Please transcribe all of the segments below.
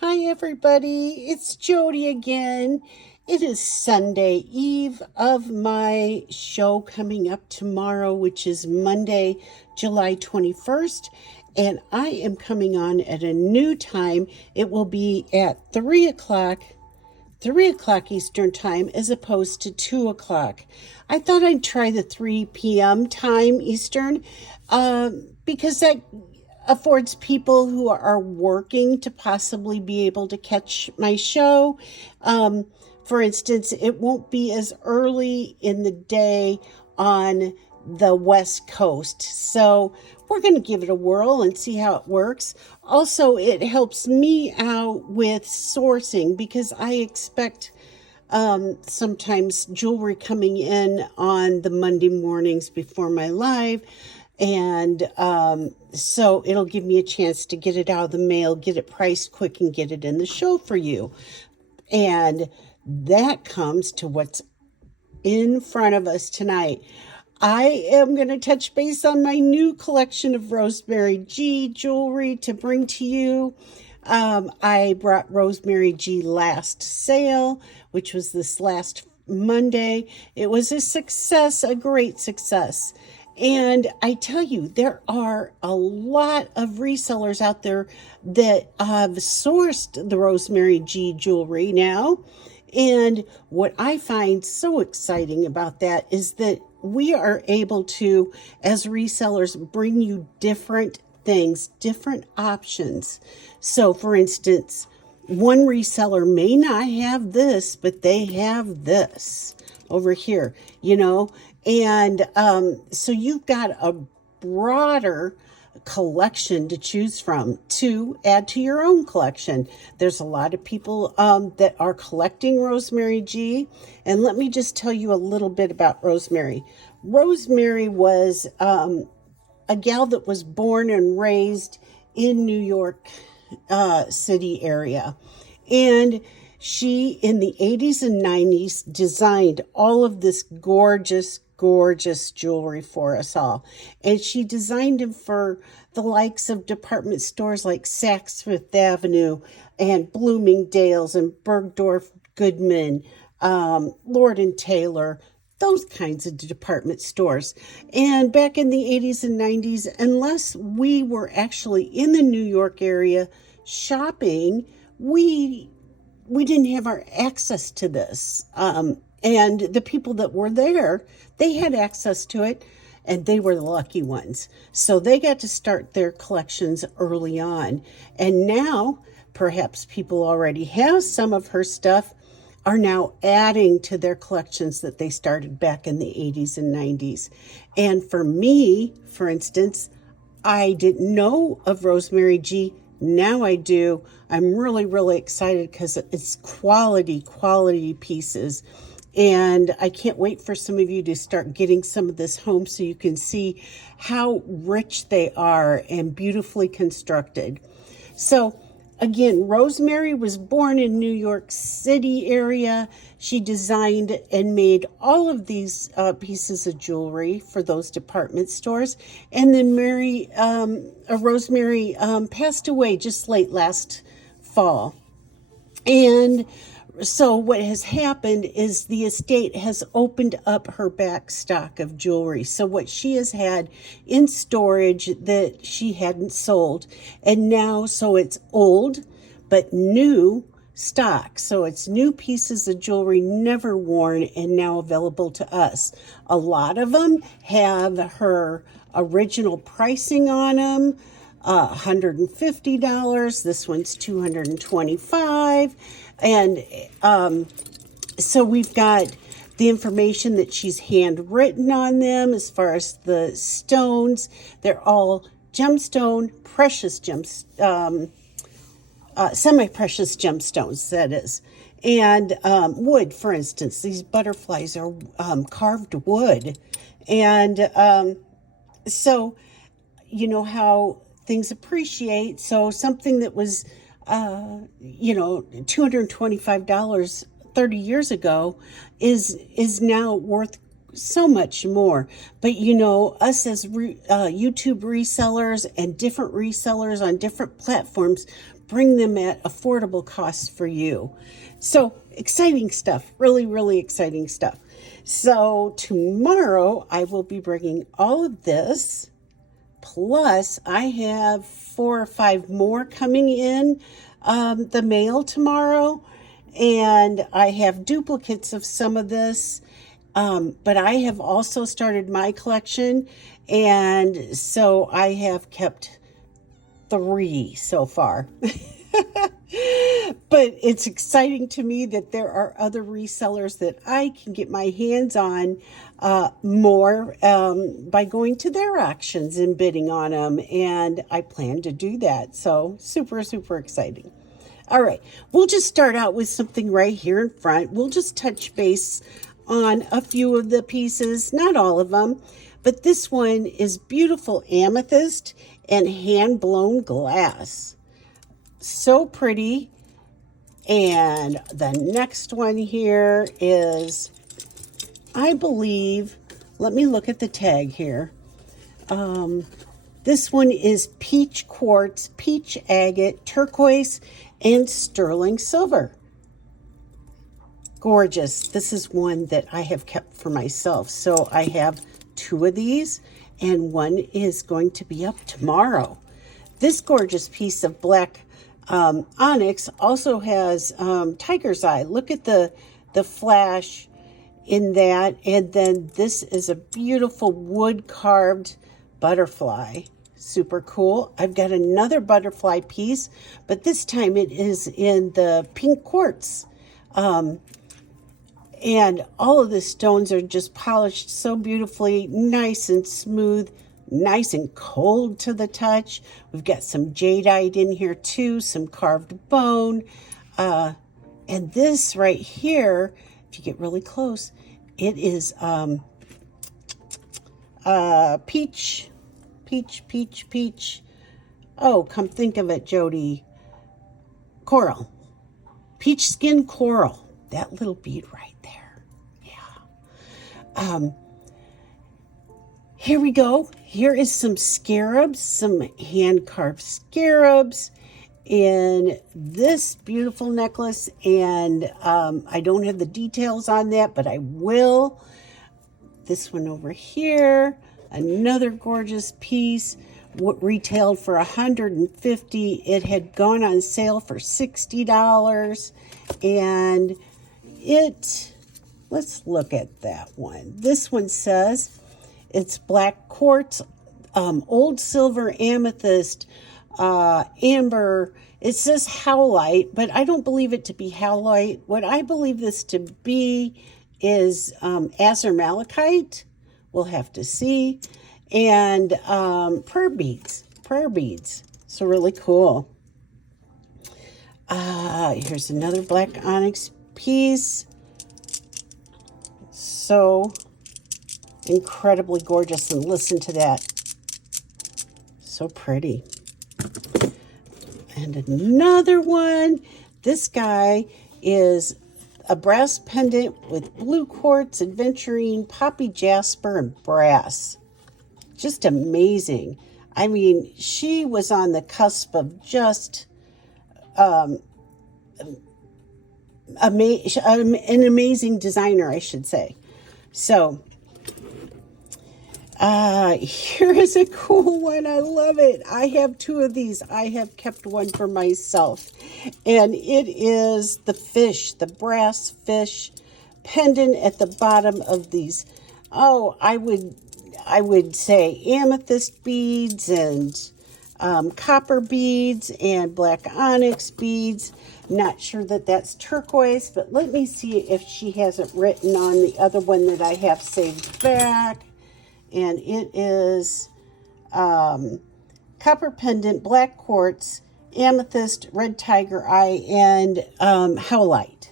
Hi, everybody. It's Jody again. It is Sunday eve of my show coming up tomorrow, which is Monday, July 21st. And I am coming on at a new time. It will be at 3 o'clock Eastern time as opposed to 2 o'clock. I thought I'd try the 3 p.m. time Eastern because that affords people who are working to possibly be able to catch my show. For instance, it won't be as early in the day on the West Coast. So we're going to give it a whirl and see how it works. Also, it helps me out with sourcing because I expect sometimes jewelry coming in on the Monday mornings before my live. And so it'll give me a chance to get it out of the mail, get it priced quick, and get it in the show for you. And that comes to what's in front of us tonight. I am going to touch base on my new collection of Rosemary G jewelry to bring to you. I brought Rosemary G last sale, which was this last Monday. It was a success, a great success. And I tell you, there are a lot of resellers out there that have sourced the Rosemary G jewelry now. And what I find so exciting about that is that we are able to, as resellers, bring you different things, different options. So, for instance, one reseller may not have this, but they have this over here, and so you've got a broader collection to choose from to add to your own collection. There's a lot of people that are collecting Rosemary G. And let me just tell you a little bit about Rosemary. Rosemary was a gal that was born and raised in New York City area. And she, in the 80s and 90s, designed all of this gorgeous jewelry for us all. And she designed them for the likes of department stores like Saks Fifth Avenue and Bloomingdale's and Bergdorf Goodman, Lord and Taylor, those kinds of department stores. And back in the 80s and 90s, unless we were actually in the New York area shopping, we didn't have our access to this. And the people that were there, they had access to it, and they were the lucky ones. So they got to start their collections early on. And now, perhaps people already have some of her stuff, are now adding to their collections that they started back in the 80s and 90s. And for me, for instance, I didn't know of Rosemary G. Now I do. I'm really, really excited because it's quality pieces. And I can't wait for some of you to start getting some of this home so you can see how rich they are and beautifully constructed. So again, Rosemary was born in New York City area. She designed and made all of these pieces of jewelry for those department stores. And then Rosemary passed away just late last fall. And so what has happened is the estate has opened up her back stock of jewelry. So what she has had in storage that she hadn't sold, and now, so it's old but new stock. So it's new pieces of jewelry never worn and now available to us. A lot of them have her original pricing on them. $150. This one's $225. And so we've got the information that she's handwritten on them as far as the stones. They're all gemstone, semi-precious gemstones, that is. And wood, for instance. These butterflies are carved wood. And so, you know how things appreciate. So something that was, $225 30 years ago is now worth so much more. But us as YouTube resellers and different resellers on different platforms bring them at affordable costs for you. So exciting stuff, really, really exciting stuff. So tomorrow I will be bringing all of this. Plus, I have 4 or 5 more coming in the mail tomorrow. And I have duplicates of some of this. But I have also started my collection. And so I have kept 3 so far. But it's exciting to me that there are other resellers that I can get my hands on more by going to their auctions and bidding on them. And I plan to do that. So super, super exciting. All right, we'll just start out with something right here in front. We'll just touch base on a few of the pieces, not all of them. But this one is beautiful amethyst and hand-blown glass. So pretty. And the next one here is, I believe, let me look at the tag here. This one is peach quartz, peach agate, turquoise, and sterling silver. Gorgeous. This is one that I have kept for myself. So I have 2 of these, and one is going to be up tomorrow. This gorgeous piece of black onyx also has tiger's eye. Look at the flash in that. And then this is a beautiful wood carved butterfly. Super cool. I've got another butterfly piece, but this time it is in the pink quartz. And all of the stones are just polished so beautifully, nice and smooth, nice and cold to the touch. We've got some jadeite in here too, some carved bone. And this right here, if you get really close, it is peach. Oh, come think of it, Jody. Coral. Peach skin coral. That little bead right there. Yeah. Here we go. Here is some scarabs, some hand-carved scarabs in this beautiful necklace. And I don't have the details on that, but I will. This one over here, another gorgeous piece, retailed for $150. It had gone on sale for $60. And let's look at that one. This one says it's black quartz, old silver, amethyst, amber. It says howlite, but I don't believe it to be howlite. What I believe this to be is acer malachite. We'll have to see. And prayer beads. So really cool. Here's another black onyx piece. So incredibly gorgeous, and listen to that. So pretty. And another one. This guy is a brass pendant with blue quartz, aventurine, poppy jasper, and brass. Just amazing. I mean, she was on the cusp of just an amazing designer, I should say. So, here is a cool one. I love it. I have 2 of these. I have kept one for myself. And it is the fish, the brass fish pendant at the bottom of these. Oh, I would say amethyst beads and copper beads and black onyx beads. Not sure that that's turquoise, but let me see if she hasn't written on the other one that I have saved back. And it is copper pendant, black quartz, amethyst, red tiger eye, and howlite.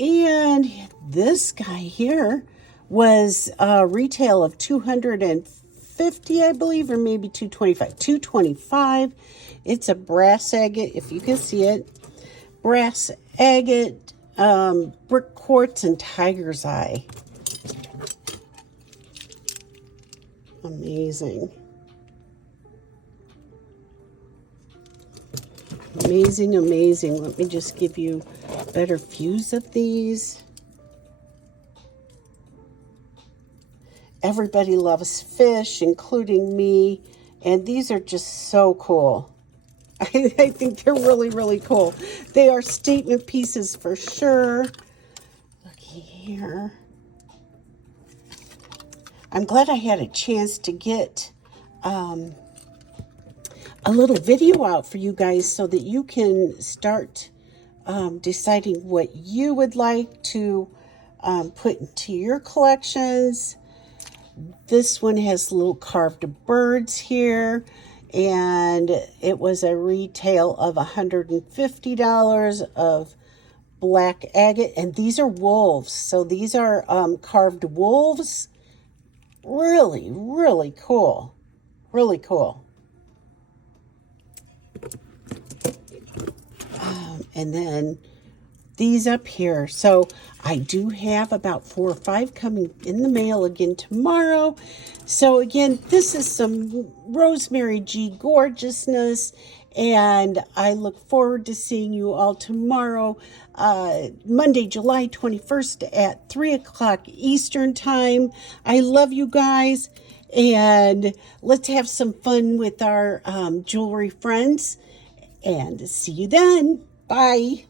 And this guy here was retail of $250, I believe, or maybe $225. $225. It's a brass agate, if you can see it. Brass agate, brick quartz, and tiger's eye. Amazing. Amazing, amazing. Let me just give you better views of these. Everybody loves fish, including me. And these are just so cool. I think they're really, really cool. They are statement pieces for sure. Looky here. I'm glad I had a chance to get a little video out for you guys so that you can start deciding what you would like to put into your collections. This one has little carved birds here, and it was a retail of $150 of black agate, and these are wolves. So these are carved wolves. Really, really cool. Really cool. And then these up here. So I do have about 4 or 5 coming in the mail again tomorrow. So again, this is some Rosemary G gorgeousness, and I look forward to seeing you all tomorrow, Monday, July 21st at 3 o'clock Eastern time. I love you guys, and let's have some fun with our jewelry friends, and see you then. Bye.